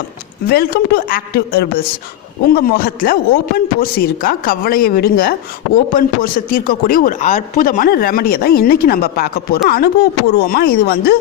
வணக்கம். Welcome to active herbals. உங்கள் முகத்தில் ஓப்பன் போர்ஸ் இருக்கா? கவலையை விடுங்க. ஓப்பன் போர்ஸை தீர்க்கக்கூடிய ஒரு அற்புதமான ரெமடியை தான் இன்றைக்கி நம்ம பார்க்க போகிறோம். அனுபவபூர்வமாக இது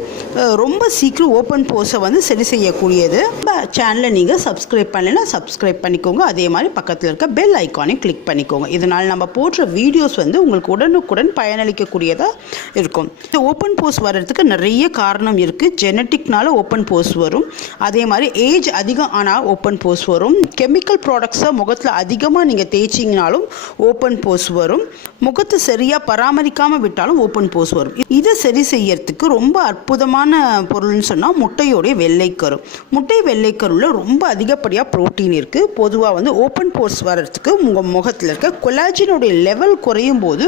ரொம்ப சீக்கிரம் ஓப்பன் போர்ஸை சரி செய்யக்கூடியது. நம்ம சேனலை நீங்கள் சப்ஸ்கிரைப் பண்ணலைன்னா சப்ஸ்கிரைப் பண்ணிக்கோங்க. அதே மாதிரி பக்கத்தில் இருக்க பெல் ஐக்கானை கிளிக் பண்ணிக்கோங்க. இதனால் நம்ம போடுற வீடியோஸ் உங்களுக்கு உடனுக்குடன் பயனளிக்கக்கூடியதாக இருக்கும். இந்த ஓப்பன் போர்ஸ் வர்றதுக்கு நிறைய காரணம் இருக்குது. ஜெனட்டிக்னால ஓப்பன் போர்ஸ் வரும். அதே மாதிரி ஏஜ் அதிகம் ஆனால் ஓப்பன் போர்ஸ் வரும். கெமிக்கல் ப்ராடக்ட்ஸை முகத்தில் அதிகமாக நீங்கள் தேய்ச்சிங்கனாலும் ஓப்பன் போர்ஸ் வரும். முகத்தை சரியாக பராமரிக்காமல் விட்டாலும் ஓப்பன் போர்ஸ் வரும். இதை சரி செய்யறதுக்கு ரொம்ப அற்புதமான பொருள்னு சொன்னால் முட்டையோடைய வெள்ளைக்கரு. முட்டை வெள்ளைக்கருவில் ரொம்ப அதிகப்படியாக ப்ரோட்டீன் இருக்குது. பொதுவாக ஓப்பன் போர்ஸ் வர்றதுக்கு உங்கள் முகத்தில் இருக்க கொலாஜினுடைய லெவல் குறையும் போது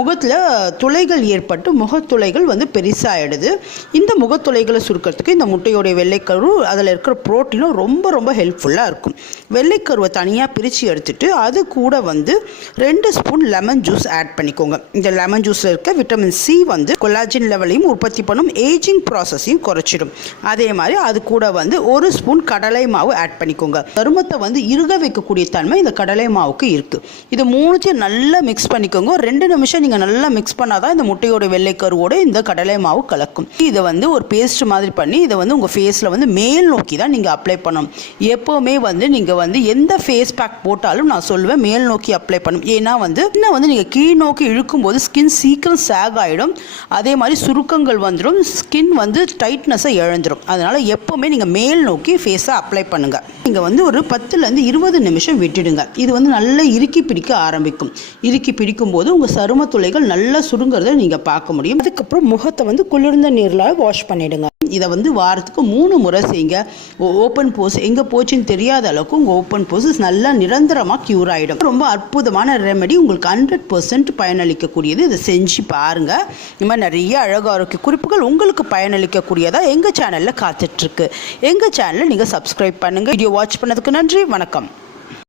முகத்தில் துளைகள் ஏற்பட்டு முகத்துளைகள் பெருசாகிடுது. இந்த முகத்துளைகளை சுருக்கிறதுக்கு இந்த முட்டையோடைய வெள்ளைக்கரு அதில் இருக்கிற ப்ரோட்டீனும் ரொம்ப ரொம்ப ஹெல்ப்ஃபுல்லாக இருக்கும். வெள்ளைக்கருவை தனியாக பிரித்து எடுத்துட்டு அது கூட 2 ஸ்பூன் லெமன் ஜூஸ் ஆட் பண்ணிக்கோங்க. இந்த லெமன் ஜூஸில் இருக்க விட்டமின் சி கொலாஜின் லெவலையும் உற்பத்தி பண்ணும், ஏஜிங் ப்ராசஸையும் குறைச்சிடும். அதே மாதிரி அது கூட 1 ஸ்பூன் கடலை மாவு ஆட் பண்ணிக்கோங்க. சருமத்தை இறுக வைக்கக்கூடிய தன்மை இந்த கடலை மாவுக்கு இருக்குது. இது மூணுத்தையும் நல்லா மிக்ஸ் பண்ணிக்கோங்க. 2 நிமிஷம் நீங்கள் நல்லா மிக்ஸ் பண்ணாதான் இந்த முட்டையோட வெள்ளைக்கருவோட இந்த கடலை மாவு கலக்கும். இதை ஒரு பேஸ்ட் மாதிரி பண்ணி இதை உங்கள் ஃபேஸில் மேல் நோக்கி தான் நீங்கள் அப்ளை பண்ணணும். எப்போவுமே நீங்கள் எந்த ஃபேஸ் பேக் போட்டாலும் நான் சொல்லுவேன் மேல் நோக்கி அப்ளை பண்ணும். ஏன்னா இன்னும் நீங்கள் கீழ் நோக்கி இழுக்கும்போது ஸ்கின் சீக்கிரம் சேக் ஆகிடும். அதே மாதிரி சுருக்கங்கள் வந்துடும். ஸ்கின் டைட்னஸை இழந்துடும். அதனால் எப்போவுமே நீங்கள் மேல் நோக்கி ஃபேஸை அப்ளை பண்ணுங்கள். நீங்கள் ஒரு 10லேருந்து 20 நிமிஷம் விட்டுடுங்க. இது நல்லா இறுக்கி பிடிக்க ஆரம்பிக்கும். இறுக்கி பிடிக்கும் போது உங்கள் சரும துளைகள் நல்லா சுருங்கிறத நீங்கள் பார்க்க முடியும். அதுக்கப்புறம் முகத்தை குளிர்ந்த நீரில் வாஷ் பண்ணிவிடுங்க. இதை வாரத்துக்கு 3 முறை செய்யுங்க. ஓப்பன் போர்ஸ் எங்கே போச்சுன்னு தெரியாத அளவுக்கு உங்கள் ஓப்பன் போர்ஸ் நல்லா நிரந்தரமாக க்யூர் ஆகிடும். ரொம்ப அற்புதமான ரெமெடி, உங்களுக்கு 100% பயனளிக்கக்கூடியது. இதை செஞ்சு பாருங்கள். இந்த மாதிரி நிறைய அழகாக இருக்க குறிப்புகள் உங்களுக்கு பயனளிக்கக்கூடியதாக எங்கள் சேனலில் காத்துட்ருக்கு. எங்கள் சேனலை நீங்கள் சப்ஸ்கிரைப் பண்ணுங்கள். வீடியோ வாட்ச் பண்ணதுக்கு நன்றி. வணக்கம்.